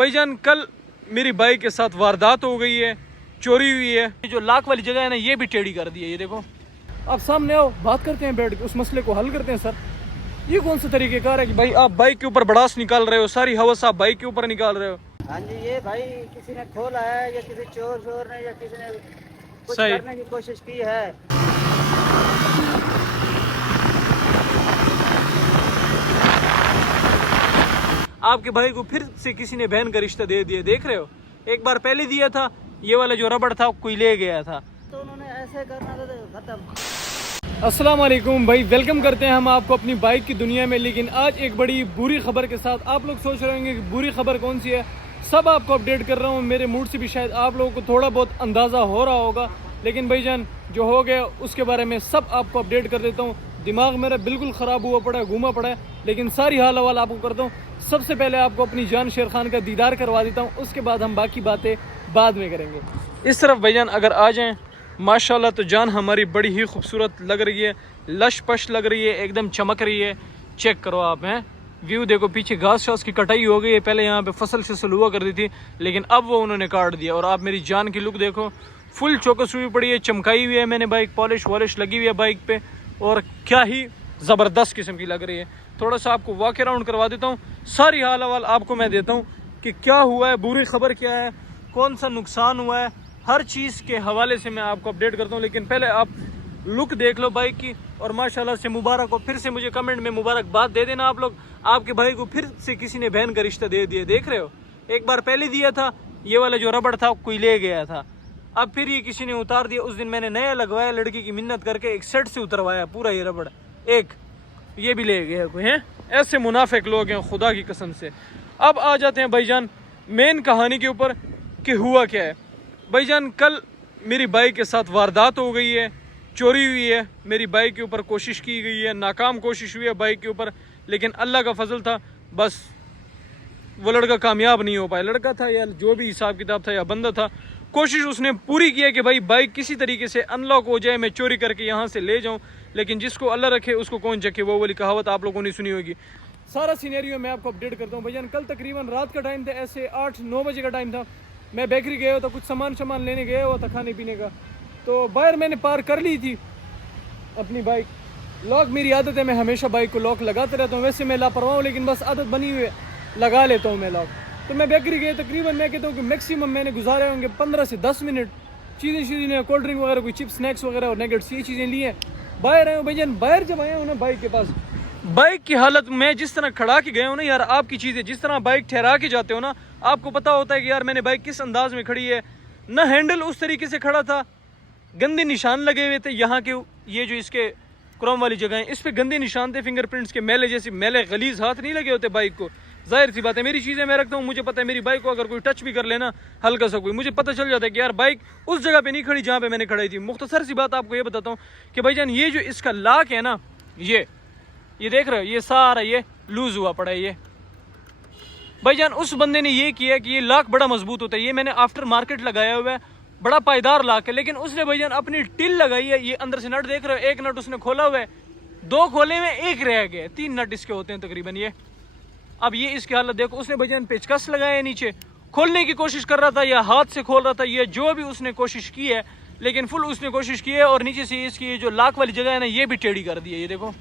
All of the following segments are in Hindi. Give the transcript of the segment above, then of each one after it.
भाईजान कल मेरी बाइक के साथ वारदात हो गई है, चोरी हुई है। ये जो लाख वाली जगह है ना, ये भी टेढ़ी कर दी है। ये देखो, आप सामने आओ, बात करते हैं, बैठ के उस मसले को हल करते हैं। सर, ये कौन सा तरीक़ेकार है कि भाई आप बाइक के ऊपर भड़ास निकाल रहे हो, सारी हवस आप बाइक के ऊपर निकाल रहे हो। हाँ जी, ये भाई किसी ने खोला है या किसी चोर ने या किसी ने कुछ करने की कोशिश की है। आपके भाई को फिर से किसी ने बहन का रिश्ता दे दिया, देख रहे हो। एक बार पहले दिया था, ये वाला जो रबड़ था कोई ले गया था, तो उन्होंने ऐसे करना था तो खत्म। अस्सलाम वालेकुम भाई, वेलकम करते हैं हम आपको अपनी बाइक की दुनिया में। लेकिन आज एक बड़ी बुरी खबर के साथ। आप लोग सोच रहे होंगे कि बुरी खबर कौन सी है, सब आपको अपडेट कर रहा हूँ। मेरे मूड से भी शायद आप लोगों को थोड़ा बहुत अंदाज़ा हो रहा होगा, लेकिन भाईजान जो हो गया उसके बारे में सब आपको अपडेट कर देता हूँ। दिमाग मेरा बिल्कुल ख़राब हुआ पड़ा है, घूमा पड़ा है, लेकिन सारी हाल हवाल आपको करता हूँ। सबसे पहले आपको अपनी जान शेर खान का दीदार करवा देता हूँ, उसके बाद हम बाकी बातें बाद में करेंगे। इस तरफ भाईजान अगर आ जाएं, माशाल्लाह तो जान हमारी बड़ी ही खूबसूरत लग रही है, लश पश लग रही है, एकदम चमक रही है। चेक करो आप, हैं व्यू देखो, पीछे घास शास की कटाई हो गई है। पहले यहाँ पे फसल शसल हुआ करती थी, लेकिन अब वो उन्होंने काट दिया। और आप मेरी जान की लुक देखो, फुल चौकस हुई पड़ी है, चमकाई हुई है मैंने बाइक, पॉलिश वॉलिश लगी हुई है बाइक पे, और क्या ही ज़बरदस्त किस्म की लग रही है। थोड़ा सा आपको वॉक अराउंड करवा देता हूँ, सारी हाल हवाल आपको मैं देता हूँ कि क्या हुआ है, बुरी खबर क्या है, कौन सा नुकसान हुआ है, हर चीज़ के हवाले से मैं आपको अपडेट करता हूँ। लेकिन पहले आप लुक देख लो बाइक की, और माशाल्लाह से मुबारक हो। फिर से मुझे कमेंट में मुबारकबाद दे देना आप लोग। आपके भाई को फिर से किसी ने बहन का रिश्ता दे दिया, देख रहे हो। एक बार पहले दिया था, ये वाला जो रबड़ था कोई ले गया था, अब फिर ये किसी ने उतार दिया। उस दिन मैंने नया लगवाया, लड़की की मिन्नत करके एक सेट से उतरवाया पूरा ये रबड़, एक ये भी ले गया कोई है। ऐसे मुनाफिक लोग हैं खुदा की कसम से। अब आ जाते हैं भाईजान मेन कहानी के ऊपर कि हुआ क्या है। भाईजान कल मेरी बाइक के साथ वारदात हो गई है, चोरी हुई है। मेरी बाइक के ऊपर कोशिश की गई है, नाकाम कोशिश हुई है बाइक के ऊपर, लेकिन अल्लाह का फजल था, बस वो लड़का कामयाब नहीं हो पाया। लड़का था या जो भी हिसाब किताब था या बंदा था, कोशिश उसने पूरी की है कि भाई बाइक किसी तरीके से अनलॉक हो जाए, मैं चोरी करके यहाँ से ले जाऊँ। लेकिन जिसको अल्लाह रखे उसको कौन चखे, वो वाली कहावत आप लोगों ने सुनी होगी। सारा सीनेरियो मैं आपको अपडेट करता हूँ भाईजान। कल तकरीबन रात का टाइम था, ऐसे 8-9 बजे का टाइम था। मैं बेकरी गया हुआ था, कुछ सामान लेने गया हुआ था खाने पीने का। तो बाहर मैंने पार कर ली थी अपनी बाइक। लॉक, मेरी आदत है, मैं हमेशा बाइक को लॉक लगाते रहता हूँ। वैसे मैं लापरवाह हूँ, लेकिन बस आदत बनी हुई है, लगा लेता हूँ मैं लॉक। तो मैं बेकरी गया, तकरीबन मैं कहता हूँ कि मैक्सिमम मैंने गुजारे होंगे 15 से 10 मिनट। चीज़ें कोल्ड ड्रिंक वगैरह, कोई चिप्स स्नैक्स वगैरह और नगेट्स, ये चीज़ें ली हैं। बाहर आए हूँ भाईजान। बाहर जब आया हूँ ना बाइक के पास, बाइक की हालत मैं जिस तरह खड़ा के गया हूँ ना यार, आपकी चीज़ें जिस तरह बाइक ठहरा के जाते हो ना, आपको पता होता है कि यार मैंने बाइक किस अंदाज में खड़ी है। ना हैंडल उस तरीके से खड़ा था, गंदे निशान लगे हुए थे यहाँ के, ये जो इसके क्रोम वाली जगह है इस पे गंदे निशान थे, फिंगरप्रिंट्स के, मैले जैसे मैले गलीज हाथ नहीं लगे होते बाइक को। जाहिर सी बात है, मेरी चीज़ें मैं रखता हूँ, मुझे पता है मेरी बाइक को अगर कोई टच भी कर लेना हल्का सा कोई, मुझे पता चल जाता है कि यार बाइक उस जगह पे नहीं खड़ी जहाँ पे मैंने खड़ी थी। मुख्तसर सी बात आपको ये बताता हूँ कि भाईजान ये जो इसका लाक है ना, ये देख रहे हो, ये सारा ये लूज हुआ पड़ा है। ये भाईजान उस बंदे ने ये किया कि ये लाक बड़ा मजबूत होता है, ये मैंने आफ्टर मार्केट लगाया हुआ है, बड़ा पायदार लाक है। लेकिन उसने भाईजान अपनी टिल लगाई है, ये अंदर से नट देख रहे हो, एक नट उसने खोला हुआ है, 2 खोले हुए, एक रह गया, 3 नट इसके होते हैं तकरीबन। ये अब ये इसकी हालत देखो। उसने भाईजान पेचकस लगाया है नीचे, खोलने की कोशिश कर रहा था या हाथ से खोल रहा था, ये जो भी उसने कोशिश की है, लेकिन फुल उसने कोशिश की है। और नीचे से इसकी जो लाक वाली जगह है ना, ये भी टेढ़ी कर दी है, ये देखो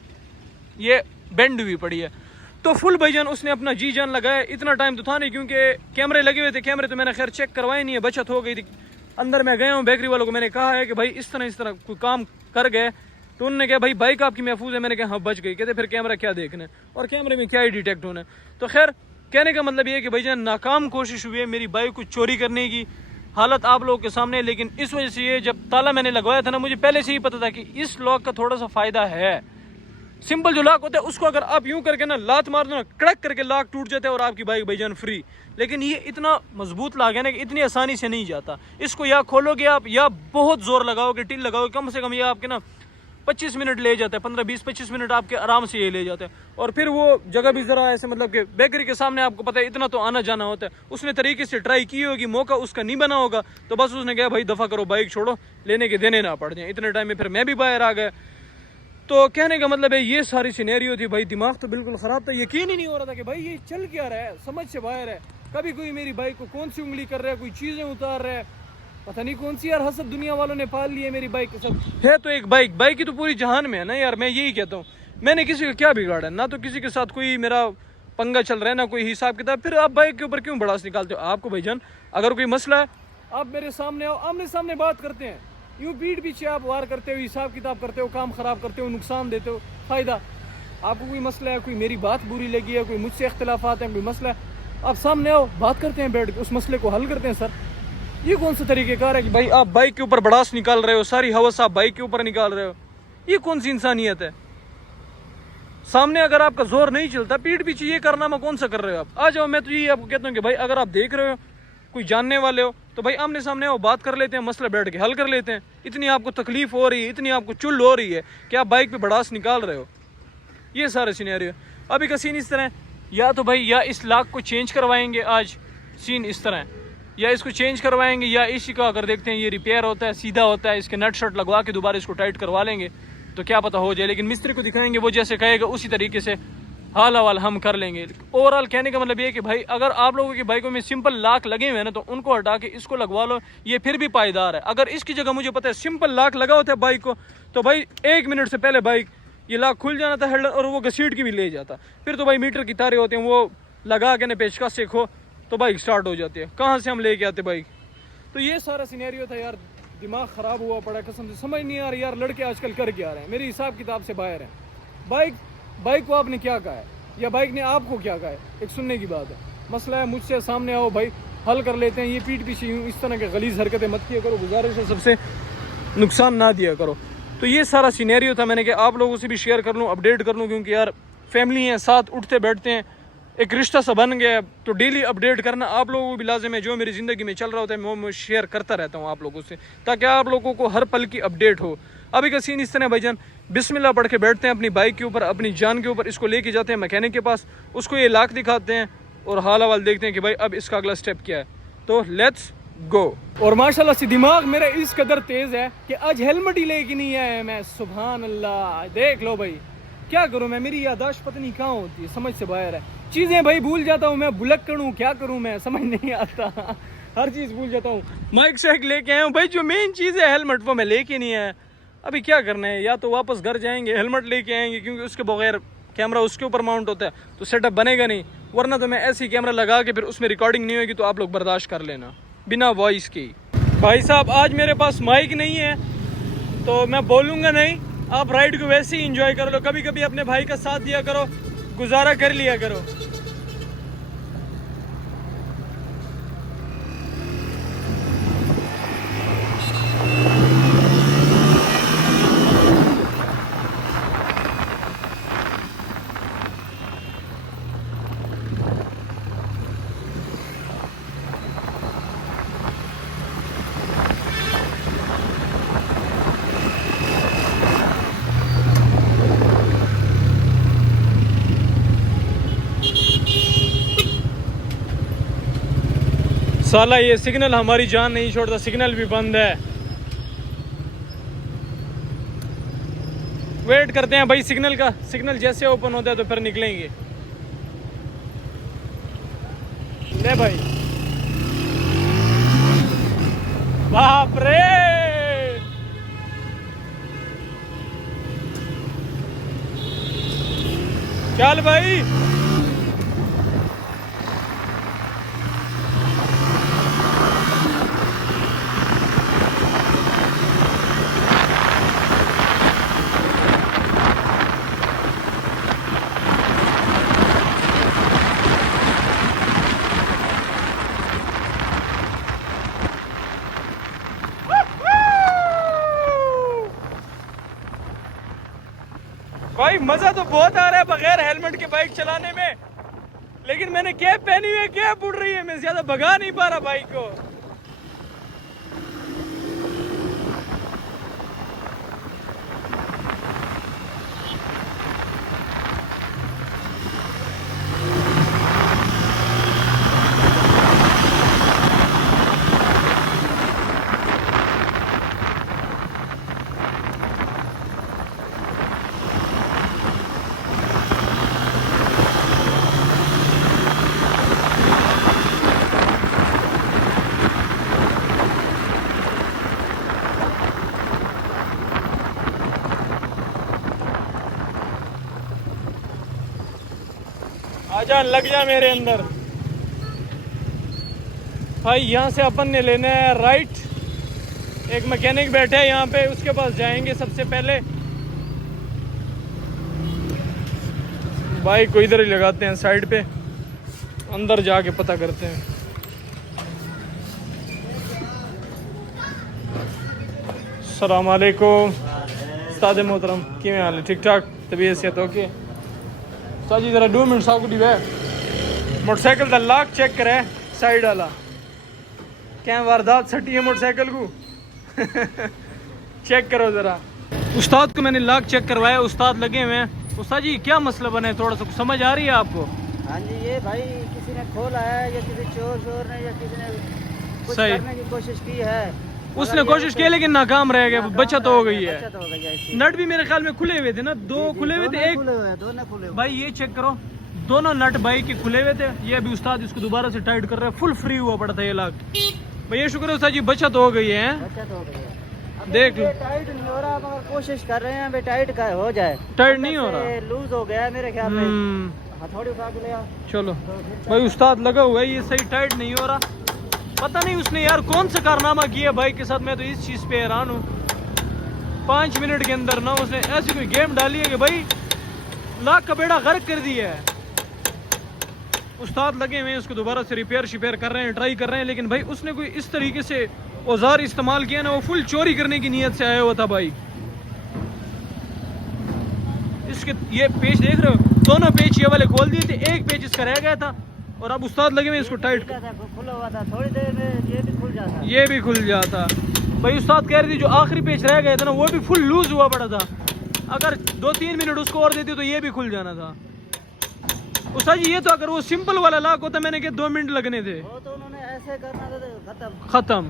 ये बेंड हुई पड़ी है। तो फुल भाईजान उसने अपना जी जान लगाया। इतना टाइम तो था नहीं क्योंकि कैमरे लगे हुए थे, कैमरे तो मैंने खैर चेक करवाए नहीं है, बचत हो गई थी। अंदर मैं गया हूँ, बेकरी वालों को मैंने कहा है कि भाई इस तरह कोई काम कर गए, तो उन्होंने कहा भाई बाइक आपकी महफूज है। मैंने कहा हाँ बच गई। कहते फिर कैमरा क्या देखना है, और कैमरे में क्या ही डिटेक्ट होना है। तो खैर कहने का मतलब ये है कि भाईजान नाकाम कोशिश हुई है मेरी बाइक को चोरी करने की, हालत आप लोगों के सामने। लेकिन इस वजह से ये जब ताला मैंने लगवाया था ना, मुझे पहले से ही पता था कि इस लॉक का थोड़ा सा फ़ायदा है। सिंपल जो लॉक होता है उसको अगर आप यूं करके ना लात मार दो ना, कड़क करके लॉक टूट जाता है और आपकी बाइक भाईजान फ्री। लेकिन ये इतना मजबूत लॉक है ना कि इतनी आसानी से नहीं जाता। इसको या खोलोगे आप या बहुत जोर लगाओगे, टिल लगाओगे, कम से कम ये आपके ना 25 मिनट ले जाता है, 15-20-25 मिनट आपके आराम से ये ले जाता है। और फिर वो जगह भी ज़रा ऐसे मतलब कि बेकरी के सामने आपको पता है इतना तो आना जाना होता है। उसने तरीके से ट्राई की होगी, मौका उसका नहीं बना होगा, तो बस उसने कहा भाई दफ़ा करो, बाइक छोड़ो, लेने के देने ना पड़ जाए। इतने टाइम में फिर मैं भी बाहर आ गया। तो कहने का मतलब है ये सारी सिनेरियो थी भाई। दिमाग तो बिल्कुल ख़राब था, यकीन ही नहीं हो रहा था कि भाई ये चल क्या रहा है, समझ से बाहर है। कभी कोई मेरी बाइक को कौन सी उंगली कर रहा है, कोई चीज़ें उतार रहा है, पता नहीं कौन सी यार हसद दुनिया वालों ने पाल ली है मेरी बाइक के साथ। है तो एक बाइक, बाइक की तो पूरी जहान में है ना यार। मैं यही कहता हूँ, मैंने किसी का क्या बिगाड़ा है, ना तो किसी के साथ कोई मेरा पंगा चल रहा है, ना कोई हिसाब किताब। फिर आप बाइक के ऊपर क्यों भड़ास निकालते हो? आपको भाईजान अगर कोई मसला है, आप मेरे सामने आओ, आमने सामने बात करते हैं। यूँ पीठ पीछे आप वार करते हो, हिसाब किताब करते हो, काम ख़राब करते हो, नुकसान देते हो, फ़ायदा। आपको कोई मसला है, कोई मेरी बात बुरी लगी है, कोई मुझसे इख्तिलाफात हैं, कोई मसला है, आप सामने आओ, बात करते हैं, बैठ के उस मसले को हल करते हैं। सर ये कौन सा तरीक़ेकार है कि भाई आप बाइक के ऊपर भड़ास निकाल रहे हो, सारी हवस आप बाइक के ऊपर निकाल रहे हो? ये कौन सी इंसानियत है? सामने अगर आपका जोर नहीं चलता, पीठ पीछे ये कारनामा कौन सा कर रहे हो आप? आ जाओ, मैं तो यही आपको कहता हूँ कि भाई अगर आप देख रहे हो, कोई जानने वाले हो, तो भाई आमने सामने आओ, बात कर लेते हैं, मसला बैठ के हल कर लेते हैं। इतनी आपको तकलीफ हो रही है, इतनी आपको चुल हो रही है कि आप बाइक पे भड़ास निकाल रहे हो। ये सारा सिनेरियो। अभी का सीन इस तरह, या तो भाई या इस लाख को चेंज करवाएंगे, आज सीन इस तरह है, या इसको चेंज करवाएंगे, या इसी का अगर देखते हैं ये रिपेयर होता है, सीधा होता है, इसके नट शट लगवा के दोबारा इसको टाइट करवा लेंगे तो क्या पता हो जाए। लेकिन मिस्त्री को दिखाएंगे, वो जैसे कहेगा उसी तरीके से हाल हवाल हम कर लेंगे। ओवरऑल कहने का मतलब ये है कि भाई अगर आप लोगों की बाइकों में सिंपल लाख लगे हुए हैं ना, तो उनको हटा के इसको लगवा लो, ये फिर भी पायदार है। अगर इसकी जगह मुझे पता है सिंपल लाख लगा होता है बाइक को, तो भाई 1 मिनट से पहले बाइक ये लाख खुल जाना था हेडर, और वो घसीट की भी ले जाता। फिर तो भाई मीटर की तारे होते हैं, वो लगा के ना पेचकस से खो तो बाइक स्टार्ट हो जाती है। कहाँ से हम लेके आते बाइक? तो ये सारा सिनेरियो था यार, दिमाग ख़राब हुआ पड़ा कसम से। समझ नहीं आ रही यार लड़के आजकल कर क्या रहे हैं, मेरे हिसाब किताब से बाहर हैं। बाइक को आपने क्या कहा है, या बाइक ने आपको क्या कहा है? एक सुनने की बात है। मसला है, मुझसे सामने आओ भाई, हल कर लेते हैं। ये पीठ पीछे यूँ इस तरह के गलीज़ हरकतें मत किया करो, गुजारिश है सबसे, नुकसान ना दिया करो। तो ये सारा सिनेरियो था, मैंने कहा आप लोगों से भी शेयर कर लूँ, अपडेट कर लूँ, क्योंकि यार फैमिली है, साथ उठते बैठते हैं, एक रिश्ता सा बन गया। तो डेली अपडेट करना आप लोगों को भी लाजिम है। जो मेरी ज़िंदगी में चल रहा होता है वो मैं शेयर करता रहता हूँ आप लोगों से, ताकि आप लोगों को हर पल की अपडेट हो। अभी का सीन इस तरह भाईजान, बिस्मिल्लाह पढ़ के बैठते हैं अपनी बाइक के ऊपर, अपनी जान के ऊपर, इसको लेके जाते हैं मैकेनिक के पास, उसको ये लाख दिखाते हैं और हाल हवाल देखते हैं कि भाई अब इसका अगला स्टेप क्या है। तो लेट्स गो। और माशाल्लाह से दिमाग मेरा इस कदर तेज़ है कि आज हेलमेट ही लेके नहीं आया मैं। सुभान अल्लाह, देख लो भाई, क्या करूँ मैं, मेरी यादाश्त पता नहीं कहाँ होती है, समझ से बाहर है। चीज़ें भाई भूल जाता हूँ मैं, भुलक्कड़ हूँ, क्या करूँ मैं, समझ नहीं आता। हर चीज़ भूल जाता हूँ। माइक शेक लेके आया हूँ भाई, जो मेन चीज़ है हेलमेट वो मैं लेके नहीं आया। अभी क्या करना है, या तो वापस घर जाएंगे, हेलमेट लेके आएंगे, क्योंकि उसके बगैर कैमरा उसके ऊपर माउंट होता है तो सेटअप बनेगा नहीं, वरना तो मैं ऐसे ही कैमरा लगा के फिर उसमें रिकॉर्डिंग नहीं होगी, तो आप लोग बर्दाश्त कर लेना बिना वॉइस के। भाई साहब आज मेरे पास माइक नहीं है तो मैं बोलूँगा नहीं, आप राइड को वैसे ही इंजॉय कर लो। कभी कभी अपने भाई का साथ दिया करो, गुजारा कर लिया करो। साला ये सिग्नल हमारी जान नहीं छोड़ता, सिग्नल भी बंद है। वेट करते हैं भाई सिग्नल का, सिग्नल जैसे ओपन होता है तो फिर निकलेंगे। ले भाई, बाप रे, चल भाई। भाई मजा तो बहुत आ रहा है बगैर हेलमेट के बाइक चलाने में, लेकिन मैंने कैप पहनी हुई है, कैप उड़ रही है, मैं ज्यादा भगा नहीं पा रहा बाइक को। चाचा लग जा मेरे अंदर। भाई यहाँ से अपन ने लेना है राइट, एक मैकेनिक बैठे हैं यहाँ पे, उसके पास जाएंगे सबसे पहले। बाइक को इधर ही लगाते हैं साइड पे, अंदर जाके पता करते हैं। अस्सलाम वालेकुम उस्ताद मोहतरम, किवें हाल है? ठीक ठाक, तबीयत सेहत ओके? उस्ताद जी जरा 2 मिनट साहब को है, मोटरसाइकिल का लॉक चेक करे साइड वाला, क्या वारदात सटी है मोटरसाइकिल को। चेक करो जरा। उस्ताद को मैंने लॉक चेक करवाया, उस्ताद लगे हुए हैं। उस्ताद जी क्या मसला बना है, थोड़ा सा समझ आ रही है आपको? हाँ जी, ये भाई किसी ने खोला है या किसी चोर ने या किसी ने कुछ सही। करने की कोशिश की है। उसने कोशिश की लेकिन नाकाम रह गया, बचत हो गई है। बचत हो गई है इसकी। नट भी मेरे ख्याल में खुले हुए थे ना, 2 खुले हुए थे, एक दोनों खुले हुए। भाई ये चेक करो, दोनों नट बाइक के खुले हुए थे। ये अभी उस्ताद इसको दोबारा से टाइट कर रहे हैं, फुल फ्री हुआ पड़ा था ये लॉक। भाई ये शुक्र है उस्ताद जी बचत हो गई है। बचत हो गई है। देख लो, टाइट नहीं हो रहा, मगर कोशिश कर रहे हैं भाई टाइट का हो जाए। टाइट नहीं हो रहा, लूज हो गया है मेरे ख्याल में। हथौड़ी उठा के ले आओ। चलो भाई उस्ताद लगा हुआ है, ये सही टाइट नहीं हो रहा। पता नहीं उसने यार कौन सा कारनामा किया बाइक के साथ, मैं तो इस चीज़ पे हैरान हूँ। 5 मिनट के अंदर ना उसने ऐसी कोई गेम डाली है कि भाई लाख का बेड़ा गर्क कर दिया है। उस्ताद लगे हुए हैं, उसको दोबारा से रिपेयर शिपेयर कर रहे हैं, ट्राई कर रहे हैं, लेकिन भाई उसने कोई इस तरीके से औजार इस्तेमाल किया ना, वो फुल चोरी करने की नीयत से आया हुआ था भाई। इसके ये पेच देख रहे हो, दोनों पेच ये वाले खोल दिए थे, एक पेच इसका रह गया था और अब उस्ताद लगे हुए इसको टाइट। खुला हुआ था, थोड़ी देर में ये भी खुल जाता। ये भी खुल जाता भाई। उस्ताद कह रही थी जो आखिरी पेच रह गया था ना, वो भी फुल लूज हुआ पड़ा था, अगर 2-3 मिनट उसको और देती तो ये भी खुल जाना था। उस्ताद जी ये तो अगर वो सिंपल वाला लॉक होता, मैंने कहा 2 मिनट लगने थे, वो तो उन्होंने ऐसे करना था तो खत्म।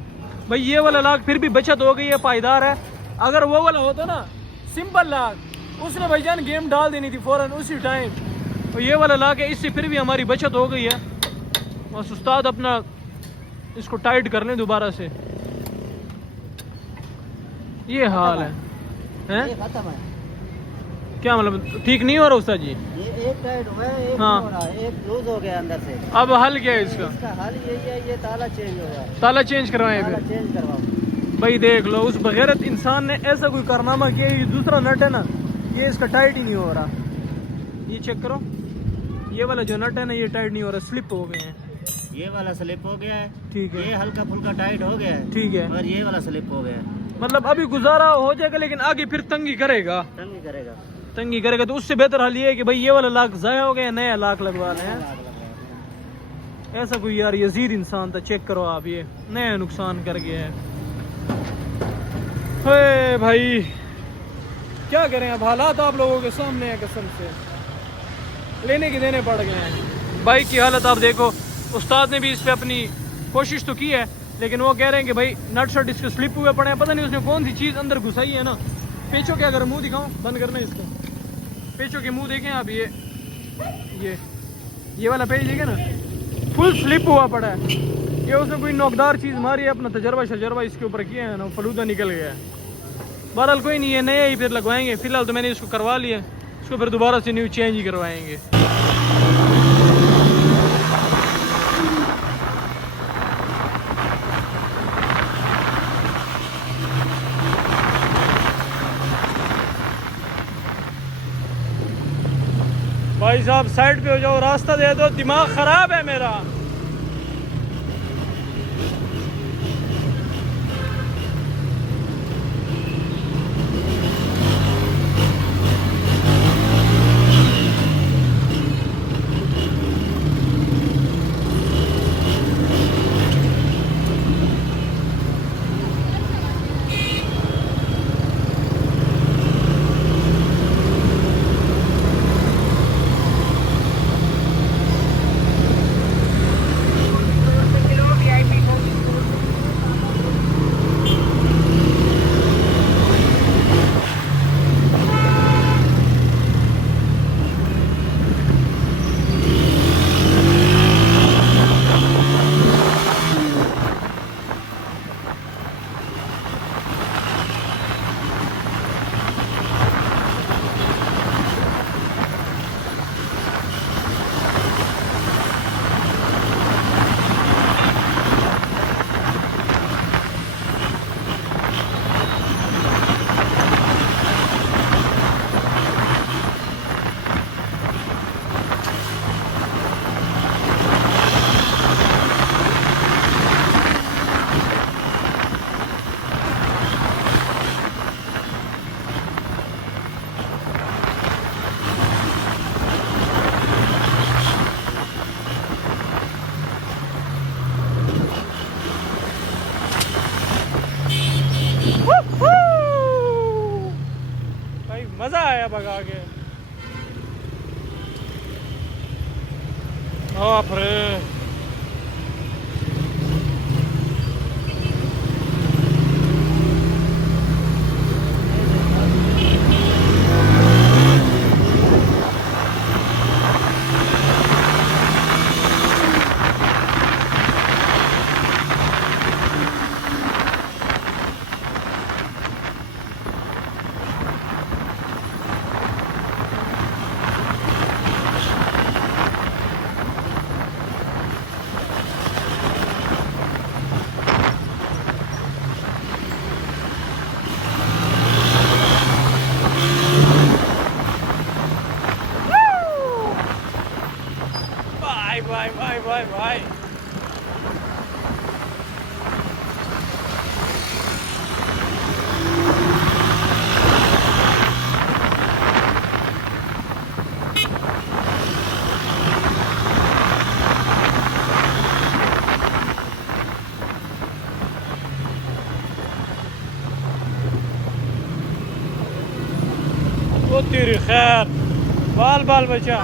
भाई ये वाला लॉक फिर भी बचत हो गई है, पायदार है। अगर वो वाला होता ना सिंपल लॉक, उसने भाईजान गेम डाल देनी थी फौरन उसी टाइम। और ये वाला लॉक है, इससे फिर भी हमारी बचत हो गई है। बस उस्ताद अपना इसको टाइट कर लें दोबारा से। ये हाल है, हैं? ये खत्म है। क्या मतलब ठीक नहीं हो रहा उस्ताद जी? ये एक टाइट हुआ है, एक हाँ। हो रहा है, एक लूज हो गया अंदर से। अब हल क्या है इसका? इसका हल यही है, ये ताला चेंज हो जाए। ताला चेंज करवाएं ताला फिर। चेंज करवाओ। भाई देख लो, उस बगैरत इंसान ने ऐसा कोई कारनामा किया। ये दूसरा नट है ना, ये इसका टाइट ही नहीं हो रहा। ये चेक करो, ये वाला जो नट है ना, ये टाइट नहीं हो रहा, स्लिप हो गए हैं। ये वाला स्लिप हो गया है, ठीक है, ये हल्का फुल्का टाइट हो गया है, ठीक है। और ये वाला स्लिप हो गया है। मतलब अभी गुजारा हो जाएगा, लेकिन आगे फिर तंगी करेगा। तंगी करेगा। तंगी करेगा तो उससे बेहतर हाल ये है कि भाई ये वाला लाख जाया हो गया, नया लाख लगवा लें। ऐसा कोई यार यजीद इंसान था, चेक करो आप, ये नया नुकसान कर गया है। हे भाई क्या करें, अब हालात आप लोगों के सामने है, कसम से लेने के देने पड़ गए हैं। बाइक की हालत आप देखो। उस्ताद ने भी इस पे अपनी कोशिश तो की है, लेकिन वो कह रहे हैं कि भाई नट शट इसके स्लिप हुए पड़े हैं। पता नहीं उसने कौन सी चीज़ अंदर घुसाई है ना। पेचों के अगर मुंह दिखाऊं, बंद करना इसको, पेचों के मुंह देखें आप, ये वाला पेज देखें ना, फुल स्लिप हुआ पड़ा है। ये उसने कोई नोकदार चीज़ मारी है, अपना तजर्बा इसके ऊपर किया है ना, फलूदा निकल गया है। बहरहाल कोई नहीं है, नया ही फिर लगवाएंगे। फिलहाल तो मैंने इसको करवा लिया, इसको फिर दोबारा से न्यू चेंज ही करवाएंगे। भाई साहब साइड पे हो जाओ, रास्ता दे दो, दिमाग खराब है मेरा। आया भगा के। बाप रे भाई भाई भाई भाई। वो तेरी खैर बाल बाल बचा।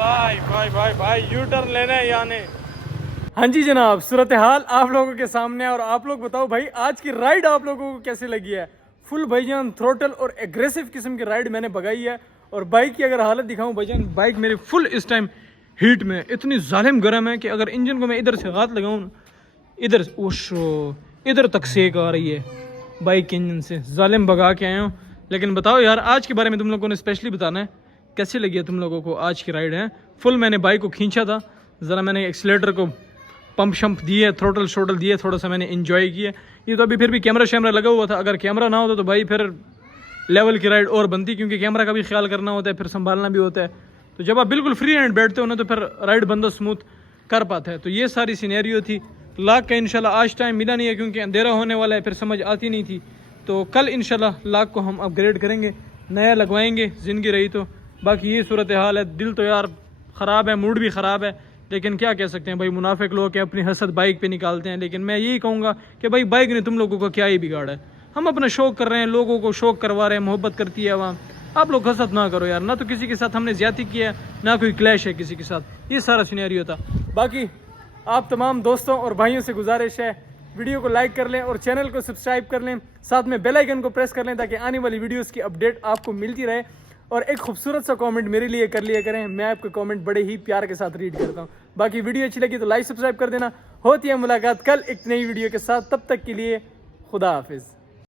भाई भाई भाई भाई यू टर्न लेना है यानी। हाँ जी जनाब, सूरत हाल आप लोगों के सामने है और आप लोग बताओ भाई आज की राइड आप लोगों को कैसी लगी है। फुल भाईजान थ्रोटल और एग्रेसिव किस्म की राइड मैंने भगाई है। और बाइक की अगर हालत दिखाऊं भाईजान, बाइक मेरी फुल इस टाइम हीट में इतनी जालिम गर्म है कि अगर इंजन को मैं इधर से हाथ लगाऊं ना, इधर ओशो इधर तक सेक आ रही है बाइक के इंजन से। जालिम भगा के आया हूँ। लेकिन बताओ यार आज के बारे में तुम लोगों ने स्पेशली बताना है, कैसी लगी है तुम लोगों को आज की राइड है। फुल मैंने बाइक को खींचा था, ज़रा मैंने एक्सीलेटर को पंप शंप दिए, थ्रोटल शोटल दिए, थोड़ा सा मैंने इन्जॉय किया। ये तो अभी फिर भी कैमरा शैमरा लगा हुआ था, अगर कैमरा ना होता तो भाई फिर लेवल की राइड और बनती, क्योंकि कैमरा का भी ख्याल करना होता है, फिर संभालना भी होता है। तो जब आप बिल्कुल फ्री हैंड बैठते हो ना तो फिर राइड बंदा स्मूथ कर पाता है। तो ये सारी सिनेरियो थी। लाख का इंशाल्लाह आज टाइम मिला नहीं है क्योंकि अंधेरा होने वाला है, फिर समझ आती नहीं थी। तो कल इंशाल्लाह लाख को हम अपग्रेड करेंगे, नया लगवाएंगे ज़िंदगी रही तो। बाकी ये सूरत हाल है। दिल तो यार ख़राब है, मूड भी ख़राब है, लेकिन क्या कह सकते हैं भाई, मुनाफिक लोग के अपनी हसद बाइक पे निकालते हैं। लेकिन मैं यही कहूँगा कि भाई बाइक ने तुम लोगों को क्या ही बिगाड़ा है। हम अपना शौक कर रहे हैं, लोगों को शौक करवा रहे हैं, मोहब्बत करती है आवाम। आप लोग हसद ना करो यार, ना तो किसी के साथ हमने ज्यादती किया ना कोई क्लैश है किसी के साथ। ये सारा सिनेरियो था। बाकी आप तमाम दोस्तों और भाइयों से गुजारिश है, वीडियो को लाइक कर लें और चैनल को सब्सक्राइब कर लें, साथ में बेल आइकन को प्रेस कर लें ताकि आने वाली वीडियोस की अपडेट आपको मिलती रहे। और एक खूबसूरत सा कमेंट मेरे लिए कर लिया करें, मैं आपके कमेंट बड़े ही प्यार के साथ रीड करता हूँ। बाकी वीडियो अच्छी लगी तो लाइक सब्सक्राइब कर देना। होती है मुलाकात कल एक नई वीडियो के साथ, तब तक के लिए खुदा हाफिज़।